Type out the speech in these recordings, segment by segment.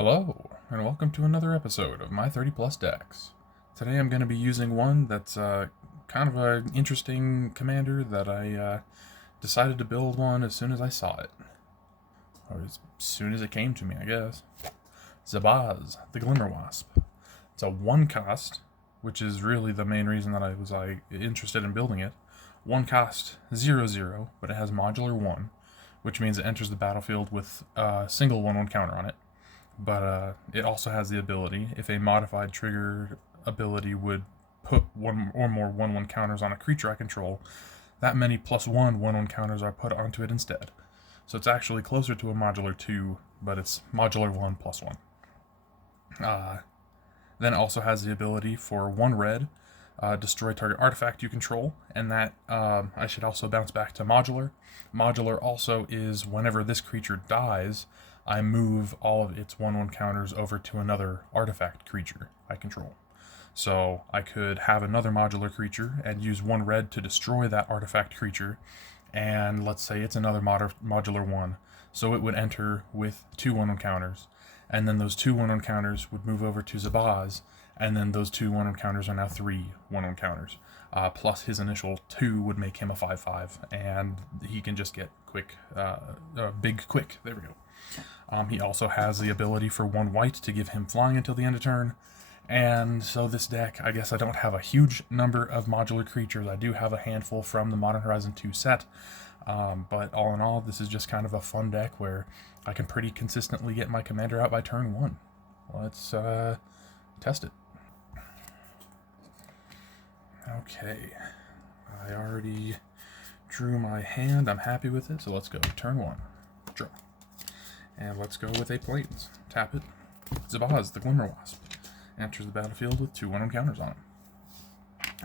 Hello, and welcome to another episode of my 30 plus decks. Today I'm going to be using one that's kind of an interesting commander that I decided to build one as soon as I saw it. Or as soon as it came to me, I guess. Zabaz, the Glimmerwasp. It's a 1 cost, which is really the main reason that I was interested in building it. 1 cost 0/0, but it has modular 1, which means it enters the battlefield with a single 1/1 counter on it. But it also has the ability, if a modified trigger ability would put one or more 1/1 counters on a creature I control, that many +1 1/1 counters are put onto it instead. So it's actually closer to a modular 2, but it's modular 1 +1. Then it also has the ability for 1 red, destroy target artifact you control, and that I should also bounce back to modular. Modular also is whenever this creature dies, I move all of its 1/1 counters over to another artifact creature I control. So I could have another modular creature and use 1 red to destroy that artifact creature, and let's say it's another modular 1, so it would enter with 2 1/1 counters, and then those 2 1/1 counters would move over to Zabaz, and then those 2 1/1 counters are now 3 1/1 counters. Plus his initial 2 would make him a 5/5, and he can just get quick, big quick. There we go. He also has the ability for 1 white to give him flying until the end of turn. And so this deck, I guess I don't have a huge number of modular creatures. I do have a handful from the Modern Horizon 2 set. But all in all, this is just kind of a fun deck where I can pretty consistently get my commander out by turn 1. Let's test it. Okay. I already drew my hand. I'm happy with it. So let's go. Turn 1. Draw. And let's go with a plains. Tap it. Zabaz, the Glimmerwasp. Enters the battlefield with 2 1/1 counters on him.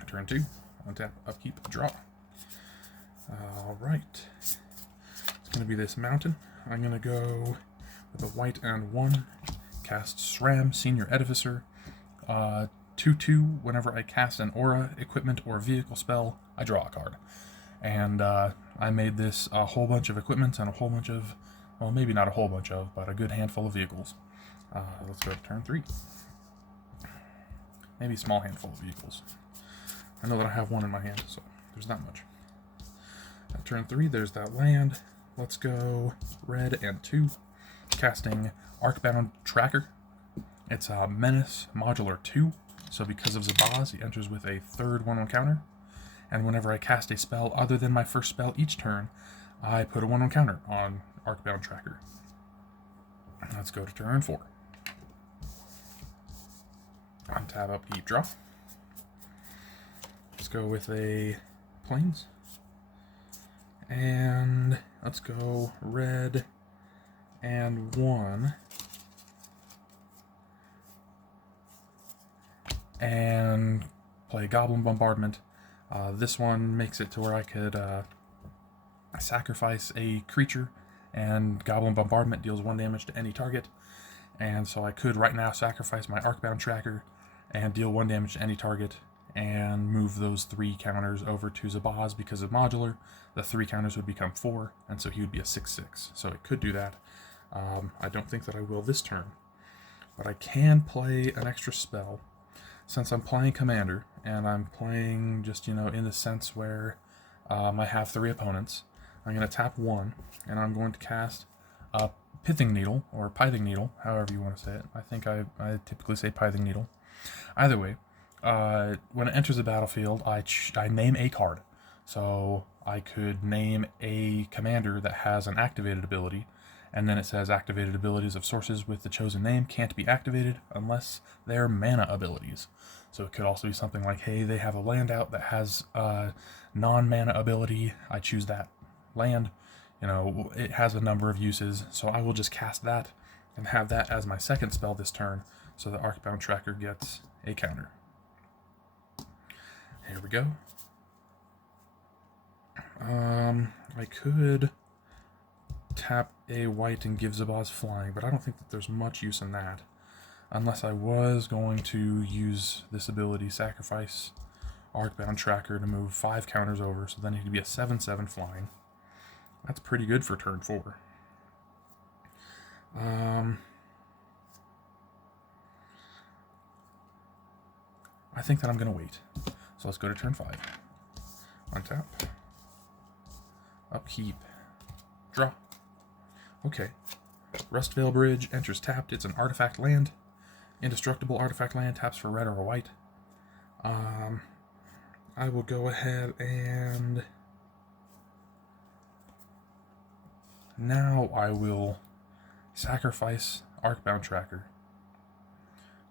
Turn 2. Untap, upkeep, draw. Alright. It's going to be this mountain. I'm going to go with a white and 1. Cast SRAM, Senior Edificer. 2/2. Whenever I cast an aura, equipment, or vehicle spell, I draw a card. And I made this a whole bunch of equipment and a whole bunch of, well, maybe not a whole bunch of, but a good handful of vehicles. Let's go to turn 3. Maybe a small handful of vehicles. I know that I have 1 in my hand, so there's not much. At turn 3, there's that land. Let's go red and 2. Casting Arcbound Tracker. It's a Menace Modular 2, so because of Zabaz, he enters with a 3rd 1/1 counter. And whenever I cast a spell other than my first spell each turn, I put a 1/1 counter on Arcbound Tracker. Let's go to turn 4. Untap, upkeep, draw. Let's go with a plains. And let's go red and 1. And play Goblin Bombardment. This one makes it to where I could sacrifice a creature, and Goblin Bombardment deals 1 damage to any target. And so I could right now sacrifice my Arcbound Tracker and deal 1 damage to any target and move those 3 counters over to Zabaz because of modular. The 3 counters would become 4, and so he would be a 6/6. So I could do that. I don't think that I will this turn, but I can play an extra spell. Since I'm playing Commander, and I'm playing just, in the sense where I have 3 opponents, I'm going to tap 1, and I'm going to cast a Pithing Needle, or Pithing Needle, however you want to say it. I think I typically say Pithing Needle. Either way, when it enters the battlefield, I name a card. So I could name a commander that has an activated ability, and then it says activated abilities of sources with the chosen name can't be activated unless they're mana abilities. So it could also be something like, hey, they have a land out that has a non-mana ability. I choose that land. It has a number of uses, so I will just cast that and have that as my second spell this turn, so the Arcbound Tracker gets a counter. Here we go. I could tap a white and give Zabaz flying, but I don't think that there's much use in that. Unless I was going to use this ability, sacrifice Arcbound Tracker to move 5 counters over, so then he'd be a 7/7 flying. That's pretty good for turn 4. think that I'm going to wait. So let's go to turn 5. Untap. Upkeep. Draw. Okay. Rustvale Bridge enters tapped. It's an artifact land. Indestructible artifact land, taps for red or white. I will go ahead and... Now I will sacrifice Arcbound Tracker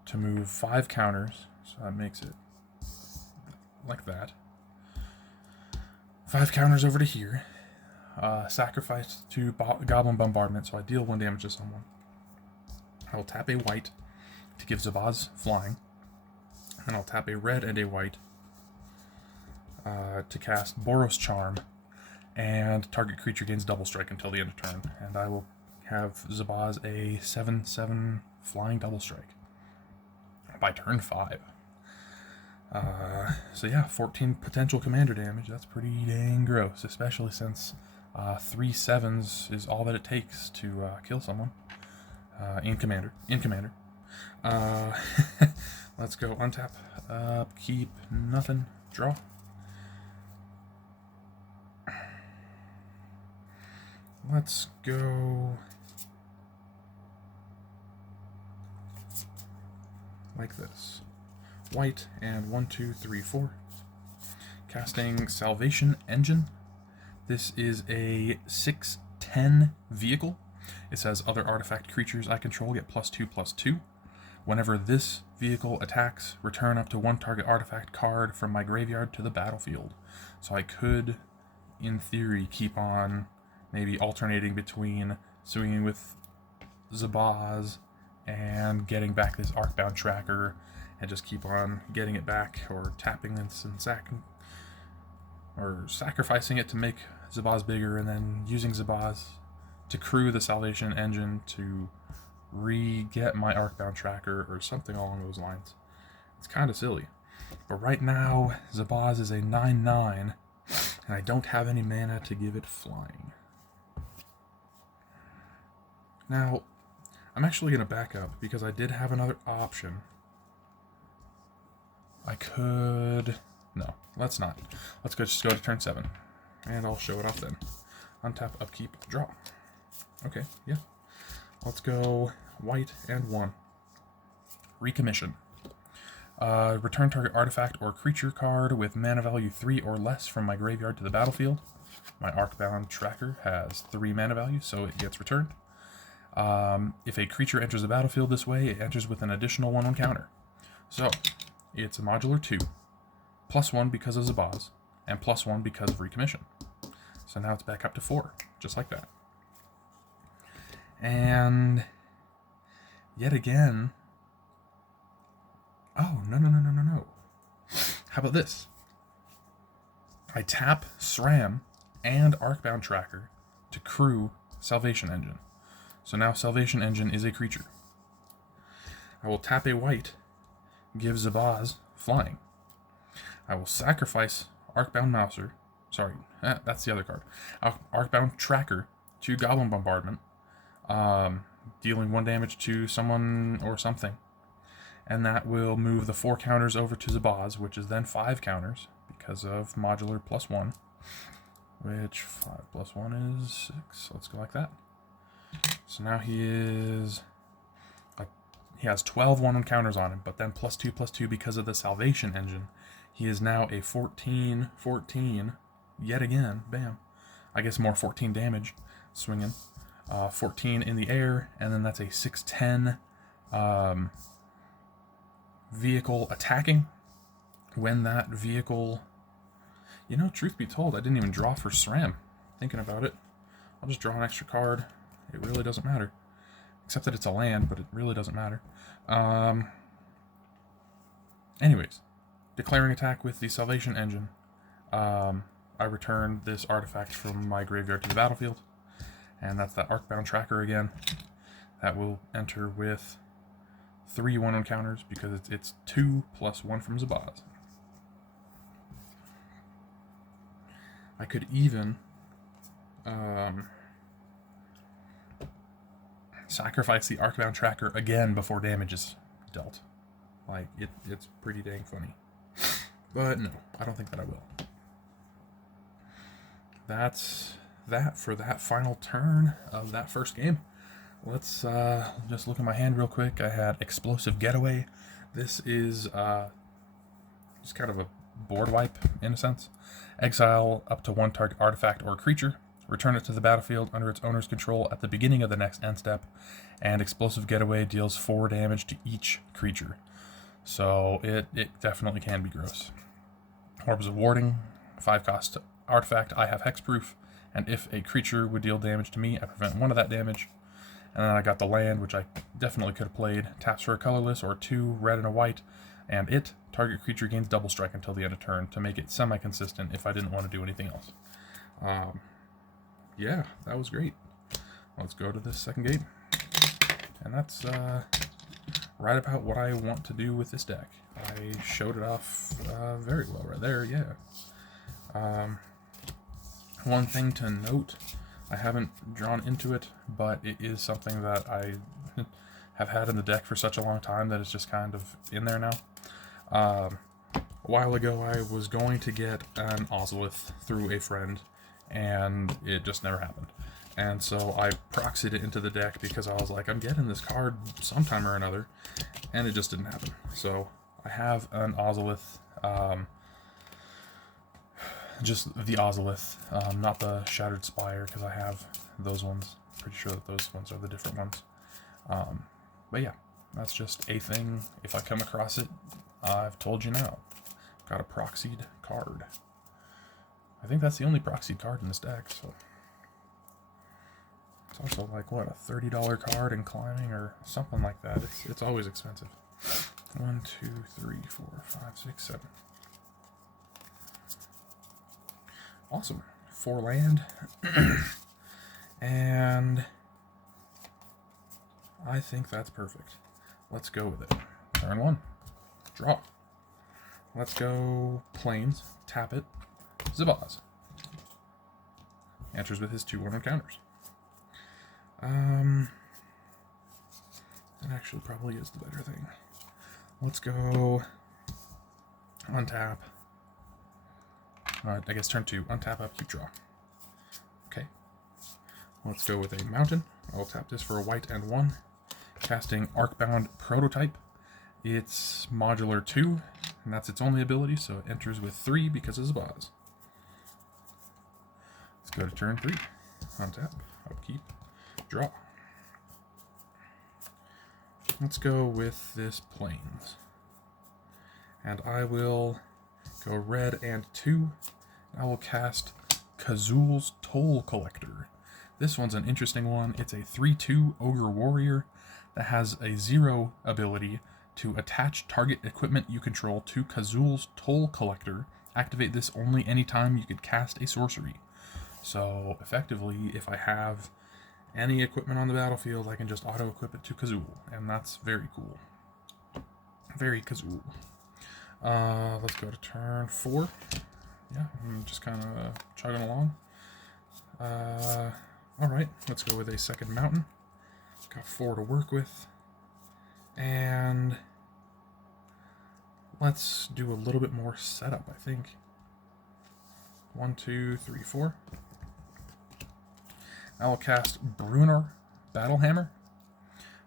to move 5 counters. So that makes it like that. 5 counters over to here. Sacrifice to Goblin Bombardment, so I deal 1 damage to someone. I will tap a white to give Zabaz flying. And I'll tap a red and a white to cast Boros Charm. And target creature gains double strike until the end of turn. And I will have Zabaz a 7/7 flying double strike by turn 5. So yeah, 14 potential commander damage. That's pretty dang gross, especially since 3 7s is all that it takes to kill someone in commander. Let's go untap, keep nothing, draw. Let's go like this. White and 1, 2, 3, 4. Casting Salvation Engine. This is a 6/10 vehicle. It says other artifact creatures I control get +2/+2. Whenever this vehicle attacks, return up to 1 target artifact card from my graveyard to the battlefield. So I could, in theory, keep on maybe alternating between swinging with Zabaz and getting back this Arcbound Tracker and just keep on getting it back, or tapping this and sacrificing it to make Zabaz bigger, and then using Zabaz to crew the Salvation Engine to re-get my Arcbound Tracker or something along those lines. It's kind of silly. But right now, Zabaz is a 9/9, and I don't have any mana to give it flying. Now, I'm actually going to back up because I did have another option. I could... No, let's not. Let's just go to turn 7, and I'll show it off then. Untap, upkeep, draw. Okay, yeah. Let's go white and 1. Recommission. Return target artifact or creature card with mana value 3 or less from my graveyard to the battlefield. My Arcbound Tracker has 3 mana value, so it gets returned. If a creature enters the battlefield this way, it enters with an additional 1/1 counter. So, it's a modular 2, +1 because of Zabaz, and +1 because of Recommission. So now it's back up to 4, just like that. And yet again... Oh, no. How about this? I tap SRAM and Arcbound Tracker to crew Salvation Engine. So now Salvation Engine is a creature. I will tap a white, give Zabaz flying. I will sacrifice Arcbound Mouser. Sorry, that's the other card. Arcbound Tracker to Goblin Bombardment, dealing 1 damage to someone or something. And that will move the 4 counters over to Zabaz, which is then 5 counters because of modular +1, which 5 + 1 is 6. Let's go like that. So now he has 12 1/1 counters on him, but then +2/+2 because of the Salvation Engine. He is now a 14/14 yet again. Bam. I guess more 14 damage swinging. 14 in the air, and then that's a 6/10 vehicle attacking. When that vehicle... You know, truth be told, I didn't even draw for SRAM. Thinking about it. I'll just draw an extra card. It really doesn't matter. Except that it's a land, but it really doesn't matter. Anyways, declaring attack with the Salvation Engine. I return this artifact from my graveyard to the battlefield. And that's that Arcbound Tracker again. That will enter with 3 1/1 counters because it's 2 + 1 from Zabaz. I could even sacrifice the Arcbound Tracker again before damage is dealt. Like, it's pretty dang funny. But no, I don't think that I will. That's that for that final turn of that first game. Let's just look at my hand real quick. I had Explosive Getaway. This is just kind of a board wipe, in a sense. Exile up to one target artifact or creature. Return it to the battlefield under its owner's control at the beginning of the next end step. And Explosive Getaway deals 4 damage to each creature. So it definitely can be gross. Orbs of Warding, 5 cost artifact. I have hexproof. And if a creature would deal damage to me, I prevent 1 of that damage. And then I got the land, which I definitely could have played. Taps for a colorless or 2 red and a white. And target creature gains double strike until the end of turn to make it semi-consistent if I didn't want to do anything else. Yeah, that was great. Let's go to this second game. And that's right about what I want to do with this deck. I showed it off very well right there, yeah. One thing to note, I haven't drawn into it, but it is something that I have had in the deck for such a long time that it's just kind of in there now. A while ago I was going to get an Ozolith through a friend, and it just never happened. And so I proxied it into the deck because I was like, I'm getting this card sometime or another, and it just didn't happen. So I have an Ozolith, just the Ozolith, not the Shattered Spire, because I have those ones. Pretty sure that those ones are the different ones. But yeah, that's just a thing. If I come across it, I've told you now. Got a proxied card. I think that's the only proxied card in this deck, so... It's also like, what, a $30 card in climbing or something like that. It's always expensive. 1, 2, 3, 4, 5, 6, 7. Awesome. 4 land. And I think that's perfect. Let's go with it. Turn 1. Draw. Let's go Plains. Tap it. Zabaz. Answers with his 2/1 counters. That actually probably is the better thing. Let's go untap. Alright, I guess turn 2. Untap, upkeep, draw. Okay. Let's go with a mountain. I'll tap this for a white and 1. Casting Arcbound Prototype. It's modular 2, and that's its only ability, so it enters with 3 because of Zabaz. Let's go to turn 3. Untap, upkeep, draw. Let's go with this Plains. And I will go red and 2. I will cast Kazul's Toll Collector. This one's an interesting one. It's a 3/2 Ogre Warrior that has a 0 ability to attach target equipment you control to Kazul's Toll Collector. Activate this only anytime you could cast a sorcery. So, effectively, if I have any equipment on the battlefield, I can just auto-equip it to Kazul, and that's very cool. Very Kazul. Let's go to turn 4. Yeah, I'm just kind of chugging along. Alright, let's go with a second mountain. Got 4 to work with. And let's do a little bit more setup, I think. 1, 2, 3, 4. I will cast Brunner Battlehammer.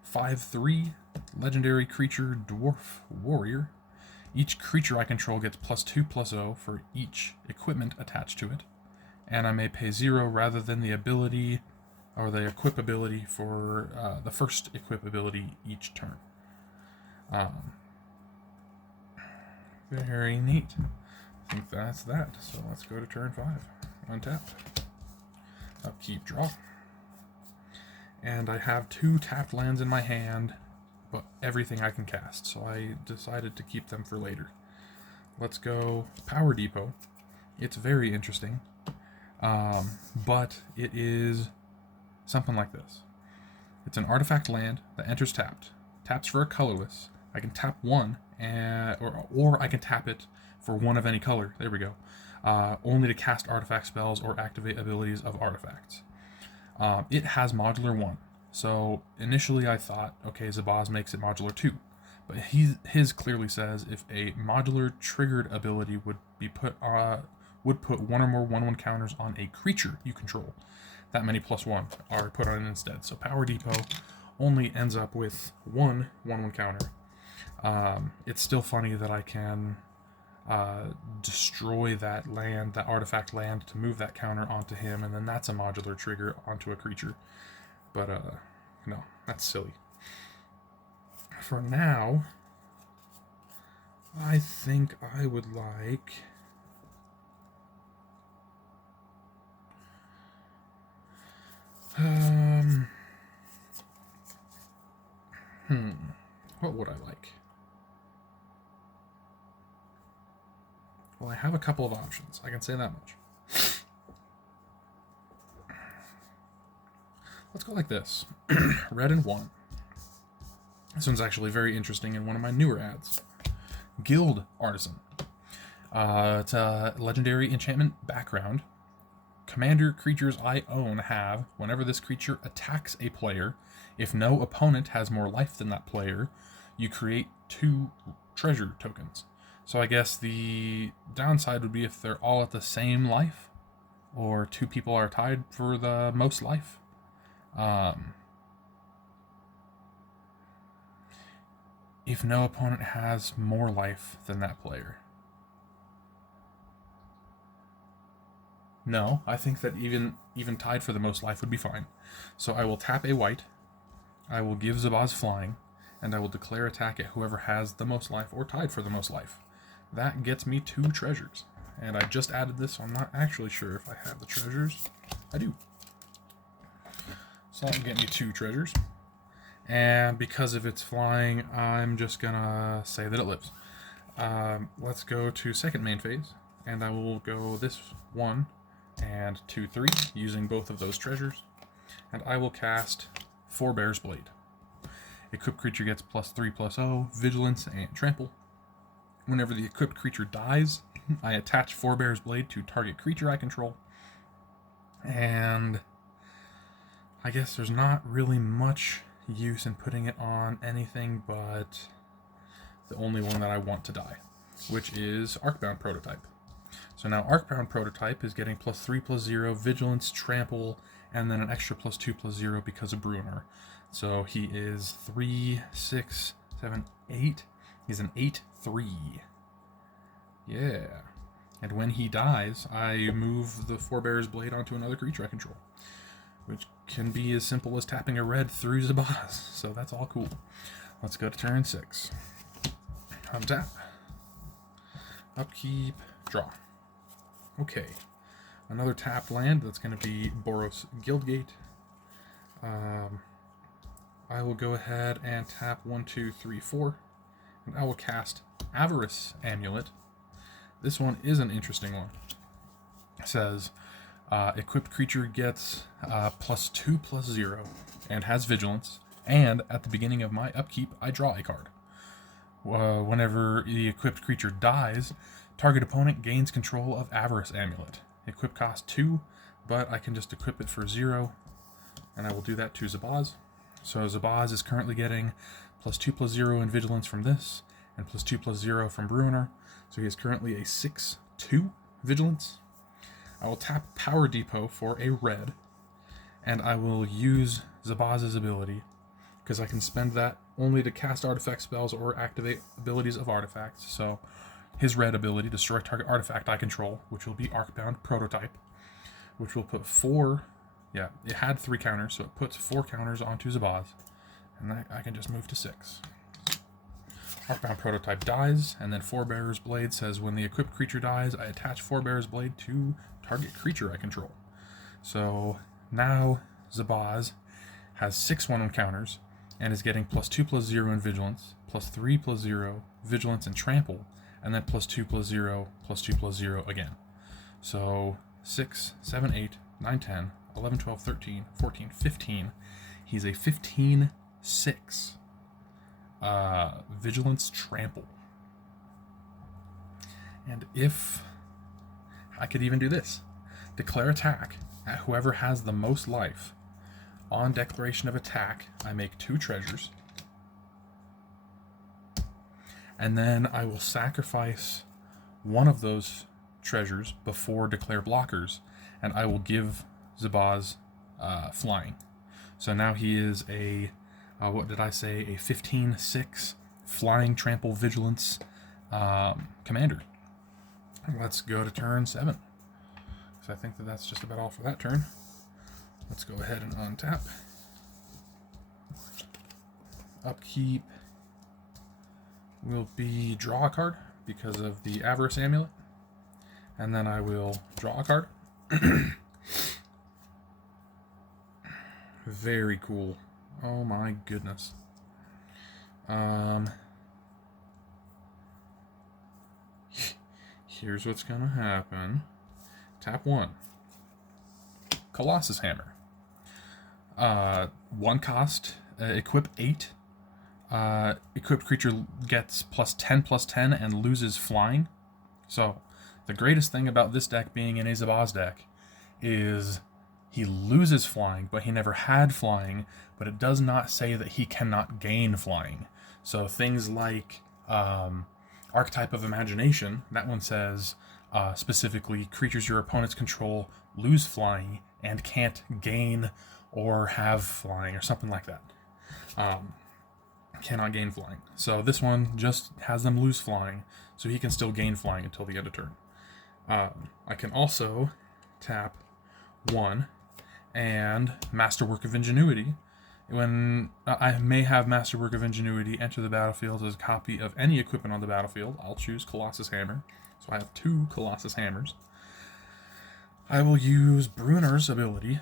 5/3 legendary creature Dwarf Warrior. Each creature I control gets +2/+0 for each equipment attached to it. And I may pay 0 rather than the ability or the equip ability for the first equip ability each turn. Very neat. I think that's that. So let's go to turn 5. Untap. Upkeep, draw. And I have 2 tapped lands in my hand, but everything I can cast, so I decided to keep them for later. Let's go Power Depot. It's very interesting, but it is something like this. It's an artifact land that enters tapped. Taps for a colorless. I can tap 1, or I can tap it for 1 of any color. There we go. Only to cast artifact spells or activate abilities of artifacts. It has modular 1. So initially I thought, okay, Zabaz makes it modular 2. But his clearly says if a modular triggered ability would put one or more 1/1 counters on a creature you control, that many +1 are put on it instead. So Power Depot only ends up with one 1/1 counter. It's still funny that I can destroy that artifact land, to move that counter onto him, and then that's a modular trigger onto a creature. But no, that's silly. For now, I think I would like... what would I like? Well, I have a couple of options. I can say that much. Let's go like this. Red and 1. This one's actually very interesting in one of my newer ads. Guild Artisan. It's a legendary enchantment background. Commander creatures I own have, whenever this creature attacks a player, if no opponent has more life than that player, you create 2 treasure tokens. So I guess the downside would be if they're all at the same life, or 2 people are tied for the most life. If no opponent has more life than that player. No, I think that even tied for the most life would be fine. So I will tap a white, I will give Zabaz flying, and I will declare attack at whoever has the most life or tied for the most life. That gets me 2 treasures. And I just added this, so I'm not actually sure if I have the treasures. I do. So that'll get me 2 treasures. And because of its flying, I'm just gonna say that it lives. Let's go to second main phase, and I will go this 1 and 2, 3, using both of those treasures. And I will cast Forebear's Blade. Equipped creature gets +3/+0, Vigilance, and Trample. Whenever the equipped creature dies, I attach Forebear's Blade to target creature I control. And I guess there's not really much use in putting it on anything but the only one that I want to die, which is Arcbound Prototype. So now Arcbound Prototype is getting +3/+0, Vigilance, Trample, and then an extra +2/+0 because of Bruenor. So he is 3, 6, 7, 8. He's an 8/3. Yeah. And when he dies, I move the Forebear's Blade onto another creature I control, which can be as simple as tapping a red through Zabaz. So that's all cool. Let's go to turn 6. Untap. Upkeep. Draw. Okay. Another tapped land. That's going to be Boros Guildgate. I will go ahead and tap 1, 2, 3, 4. And I will cast Avarice Amulet. This one is an interesting one. It says, equipped creature gets +2/+0 and has Vigilance, and at the beginning of my upkeep, I draw a card. Whenever the equipped creature dies, target opponent gains control of Avarice Amulet. Equip cost 2, but I can just equip it for 0, and I will do that to Zabaz. So Zabaz is currently getting +2/+0 in Vigilance from this, and +2/+0 from Bruenor. So he is currently a 6/2 Vigilance. I will tap Power Depot for a red, and I will use Zabaz's ability, because I can spend that only to cast artifact spells or activate abilities of artifacts. So his red ability, destroy target artifact I control, which will be Arcbound Prototype, which will put 4, yeah, it had 3 counters, so it puts 4 counters onto Zabaz, and I can just move to 6. Arcbound Prototype dies, and then Forebear's Blade says when the equipped creature dies, I attach Forebear's Blade to target creature I control. So now Zabaz has 6 1/1 counters and is getting +2/+0 in Vigilance, +3/+0 Vigilance and Trample, and then +2/+0, +2/+0 again. So 6, 7, 8, 9, 10, 11, 12, 13, 14, 15. He's a 15/6. Vigilance Trample. And if I could even do this, declare attack at whoever has the most life. On declaration of attack, I make 2 treasures. And then I will sacrifice one of those treasures before declare blockers, and I will give Zabaz flying. So now he is a, what did I say, a 15/6 flying trample vigilance commander. Let's go to turn 7. So I think that that's just about all for that turn. Let's go ahead and untap. Upkeep will be draw a card because of the Avarice Amulet. And then I will draw a card. Very cool. Oh my goodness. Here's what's gonna happen. Tap 1. Colossus Hammer. 1 cost. Equip 8. Equipped creature gets +10/+10 and loses flying. So, the greatest thing about this deck being in a Zabaz deck is he loses flying, but he never had flying, but it does not say that he cannot gain flying. So things like Archetype of Imagination, that one says specifically creatures your opponents control lose flying and can't gain or have flying or something like that. Cannot gain flying. So this one just has them lose flying, so he can still gain flying until the end of turn. I can also tap 1 and Masterwork of Ingenuity. When I may have Masterwork of Ingenuity enter the battlefield as a copy of any equipment on the battlefield, I'll choose Colossus Hammer. So I have 2 Colossus Hammers. I will use Bruner's ability.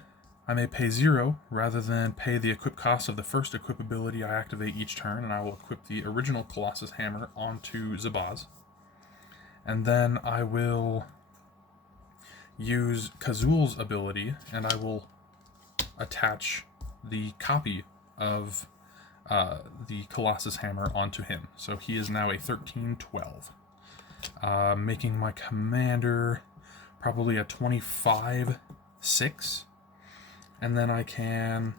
I may pay 0 rather than pay the equip cost of the first equip ability I activate each turn, and I will equip the original Colossus Hammer onto Zabaz. And then I will use Kazul's ability, and I will attach the copy of the Colossus Hammer onto him. So he is now a 13/12. Making my commander probably a 25/6. And then I can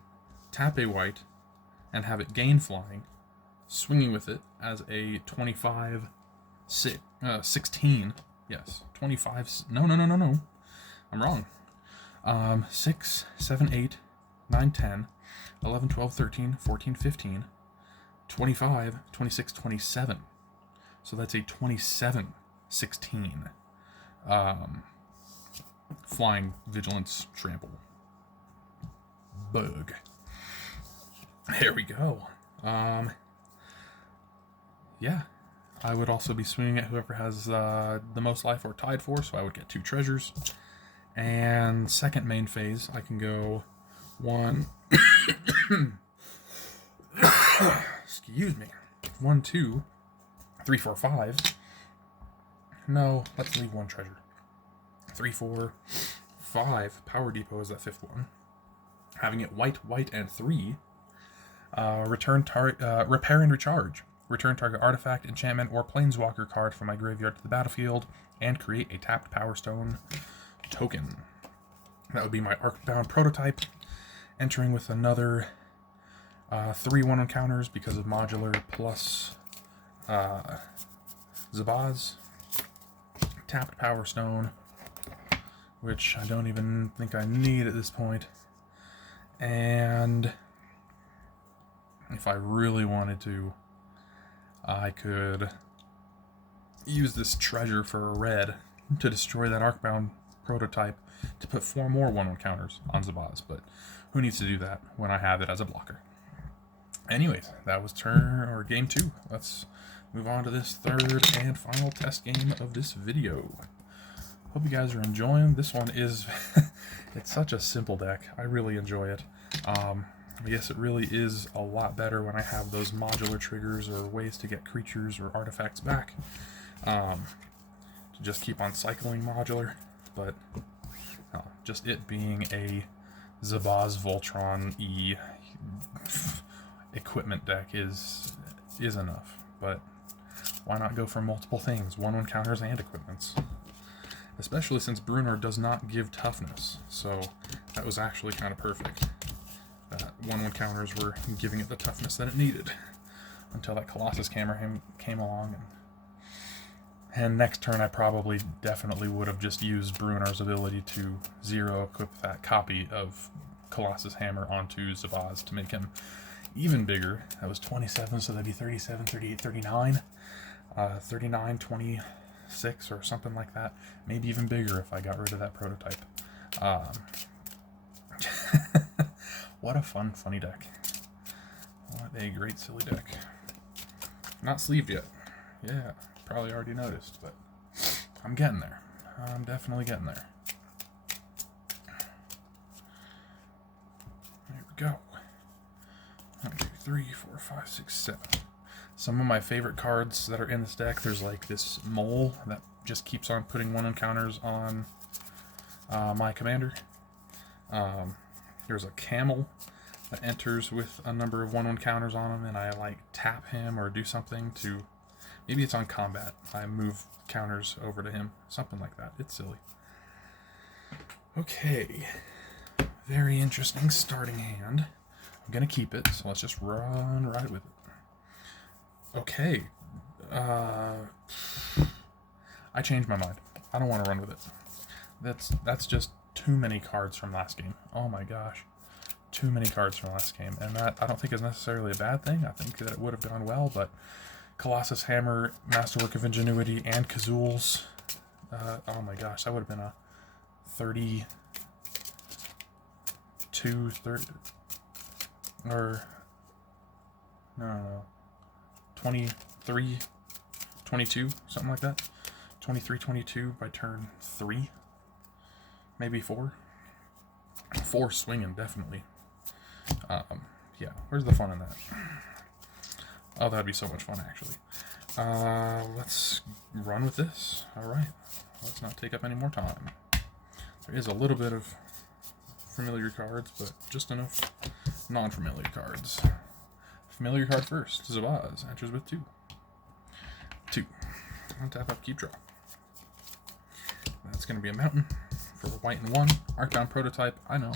tap a white and have it gain flying, swinging with it as a 25/16. Yes, 25. No. I'm wrong. 6, 7, 8, 9, 10, 11, 12, 13, 14, 15, 25, 26, 27. So that's a 27/16 flying vigilance trample. Bug. There we go. Yeah. I would also be swinging at whoever has the most life or tied for, so I would get 2 treasures. And second main phase, I can go 1. Excuse me. 1, 2, 3, 4, 5. No, let's leave 1 treasure. 3, 4, 5. Power Depot is that 5th one. Having it white, and 3. Repair and recharge. Return target artifact, enchantment, or planeswalker card from my graveyard to the battlefield, and create a tapped Power Stone token. That would be my Arcbound prototype, entering with another 3 1 encounters because of modular plus Zabaz. Tapped Power Stone, which I don't even think I need at this point. And if I really wanted to, I could use this treasure for a red to destroy that Arcbound prototype to put 4 more 1/1 counters on Zabaz, but who needs to do that when I have it as a blocker? Anyways, that was game 2. Let's move on to this third and final test game of this video. Hope you guys are enjoying. This one is, it's such a simple deck. I really enjoy it. Yes, it really is a lot better when I have those modular triggers or ways to get creatures or artifacts back. To just keep on cycling modular, but just it being a Zabaz Voltron-y equipment deck is enough. But why not go for multiple things, 1/1 counters and equipments? Especially since Bruner does not give toughness, so that was actually kind of perfect. 1/1 counters were giving it the toughness that it needed. until that Colossus Hammer came along. And next turn I probably definitely would have just used Brunar's ability to 0-equip that copy of Colossus Hammer onto Zabaz to make him even bigger. That was 27, so that'd be 37, 38, 39. 39, 26 or something like that. Maybe even bigger if I got rid of that prototype. What a funny deck. What a great silly deck. Not sleeved yet. Yeah, probably already noticed, but I'm getting there. I'm definitely getting there. There we go. 1, 2, 3, 4, 5, 6, 7. Some of my favorite cards that are in this deck, there's like this mole that just keeps on putting 1 encounters on my commander. There's a camel that enters with a number of 1/1 counters on him, and I like tap him or do something to, maybe it's on combat, I move counters over to him, something like that. It's silly. Okay, very interesting starting hand. I'm gonna keep it, so let's just run right with it. Okay, I changed my mind. I don't want to run with it. That's just too many cards from last game. Oh my gosh. Too many cards from last game, and that I don't think is necessarily a bad thing. I think that it would have gone well, but Colossus Hammer, Masterwork of Ingenuity, and Kazul's, oh my gosh, that would have been a 30, or no, 23, 22, something like that. 23, 22 by turn 3, maybe 4. 4 swinging, definitely. Yeah, where's the fun in that? Oh, that'd be so much fun, actually. Let's run with this. Alright, let's not take up any more time. There is a little bit of familiar cards, but just enough non-familiar cards. Familiar card first. Zabaz enters with 2. 2. Untap, upkeep, draw. That's going to be a mountain for white and 1. Arcbound prototype. I know.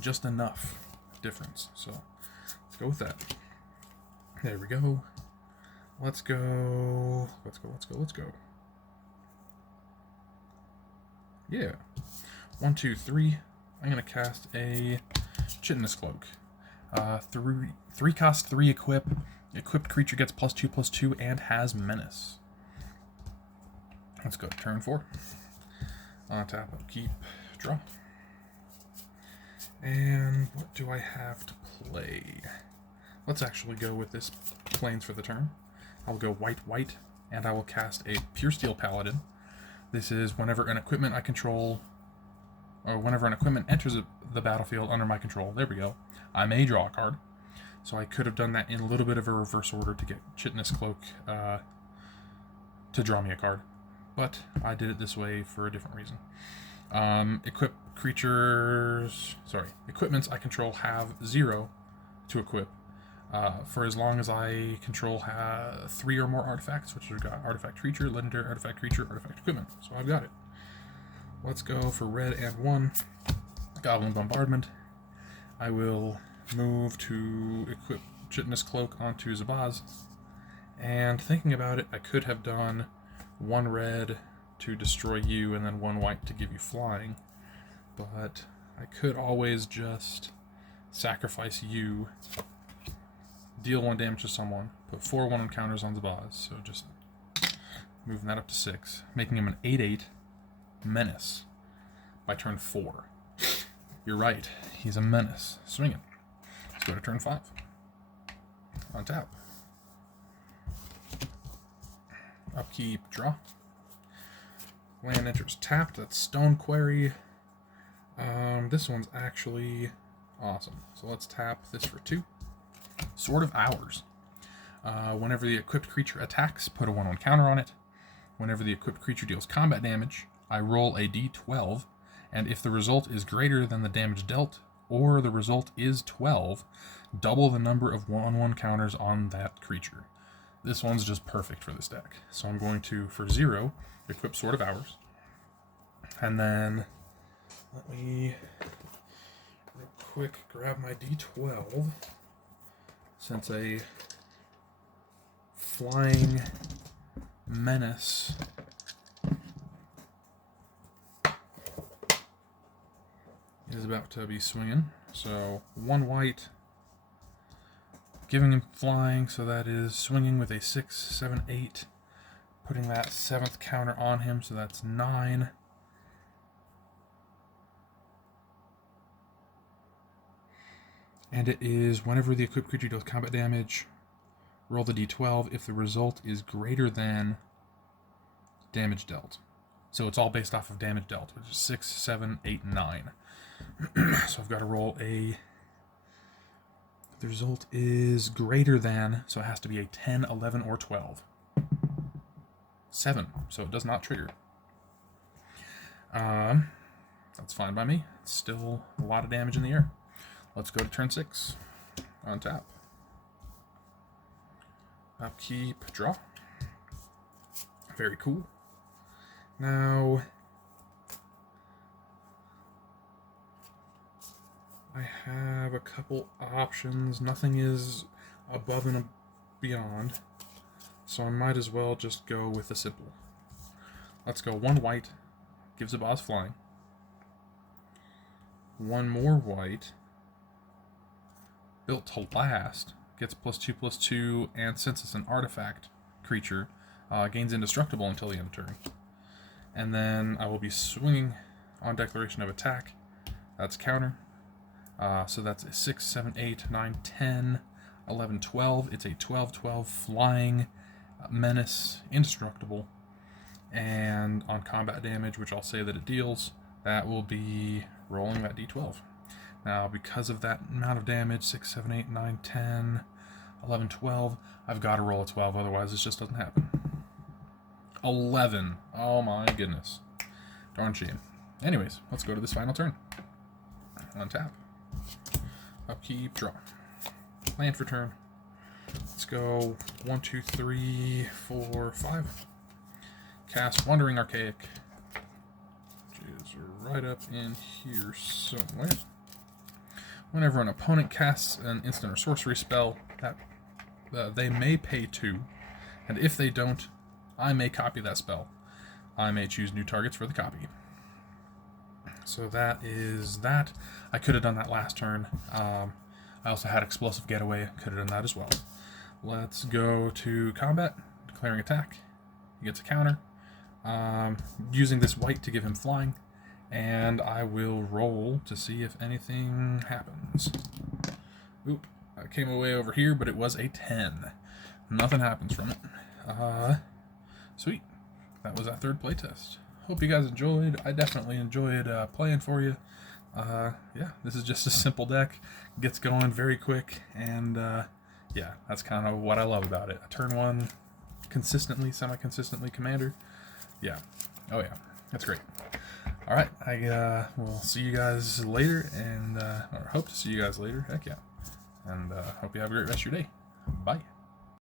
Just enough difference. So let's go with that. There we go. Let's go. Yeah. 1, 2, 3. I'm going to cast a Chitinous Cloak. 3 cost, 3 equip. Equipped creature gets +2/+2 and has Menace. Let's go turn 4. Tap, upkeep, draw. And what do I have to play? Let's actually go with this plains for the turn. I'll go white, and I will cast a Pure Steel Paladin. This is whenever an equipment I control, or whenever an equipment enters the battlefield under my control. There we go. I may draw a card. So I could have done that in a little bit of a reverse order to get Chitinous Cloak to draw me a card. But I did it this way for a different reason. Equipments I control have 0 to equip for as long as I control 3 or more artifacts, which have got Artifact Creature, Legendary Artifact Creature, Artifact Equipment. So I've got it. Let's go for red and 1. Goblin Bombardment. I will move to equip Chitinous Cloak onto Zabaz. And thinking about it, I could have done 1 red to destroy you and then 1 white to give you flying. But I could always just sacrifice you, deal 1 damage to someone, put 4 1 counters on Zabaz. So just moving that up to 6, making him an 8/8 menace by turn 4. You're right, he's a menace. Swinging. Let's go to turn 5. On tap. Upkeep, draw. Land enters tapped. That's Stone Quarry. This one's actually awesome. So let's tap this for 2. Sword of Hours. Whenever the equipped creature attacks, put a 1/1 counter on it. Whenever the equipped creature deals combat damage, I roll a d12, and if the result is greater than the damage dealt, or the result is 12, double the number of 1/1 counters on that creature. This one's just perfect for this deck. So I'm going to, for 0, equip Sword of Hours. And then, let me real quick grab my D12, since a flying menace is about to be swinging. So 1 white, giving him flying, so that is swinging with a 6, 7, 8, putting that 7th counter on him, so that's 9. And it is whenever the equipped creature deals combat damage, roll the d12 if the result is greater than damage dealt. So it's all based off of damage dealt, which is 6, 7, 8, 9. So I've got to roll a... The result is greater than, so it has to be a 10, 11, or 12. 7, so it does not trigger. That's fine by me. It's still a lot of damage in the air. Let's go to turn 6. On tap. Upkeep, draw. Very cool. Now, I have a couple options. Nothing is above and beyond, so I might as well just go with the simple. Let's go 1 white, gives Zabaz flying. 1 more white, built to last, gets +2/+2, and since it's an artifact creature, gains indestructible until the end of turn. And then I will be swinging on declaration of attack. That's counter. So that's a 6, 7, 8, 9, 10, 11, 12. It's a 12/12 flying menace, indestructible. And on combat damage, which I'll say that it deals, that will be rolling that d12. Now, because of that amount of damage, 6, 7, 8, 9, 10, 11, 12, I've got to roll a 12, otherwise this just doesn't happen. 11. Oh my goodness. Darn shame. Anyways, let's go to this final turn. On tap. Upkeep, draw. Land for turn. Let's go 1, 2, 3, 4, 5. Cast Wandering Archaic, which is right up in here somewhere. Whenever an opponent casts an instant or sorcery spell, they may pay 2, and if they don't, I may copy that spell. I may choose new targets for the copy. So that is that. I could have done that last turn. I also had Explosive Getaway. Could have done that as well. Let's go to combat. Declaring attack. He gets a counter. Using this white to give him flying. And I will roll to see if anything happens. Oop. I came away over here, but it was a 10. Nothing happens from it. Sweet. That was our 3rd playtest. Hope you guys enjoyed. I definitely enjoyed playing for you. Yeah, this is just a simple deck. Gets going very quick, and yeah, that's kind of what I love about it. A turn 1, consistently, semi-consistently commander. Yeah. Oh yeah, that's great. All right, I will see you guys later, and or hope to see you guys later. Heck yeah. And hope you have a great rest of your day. Bye.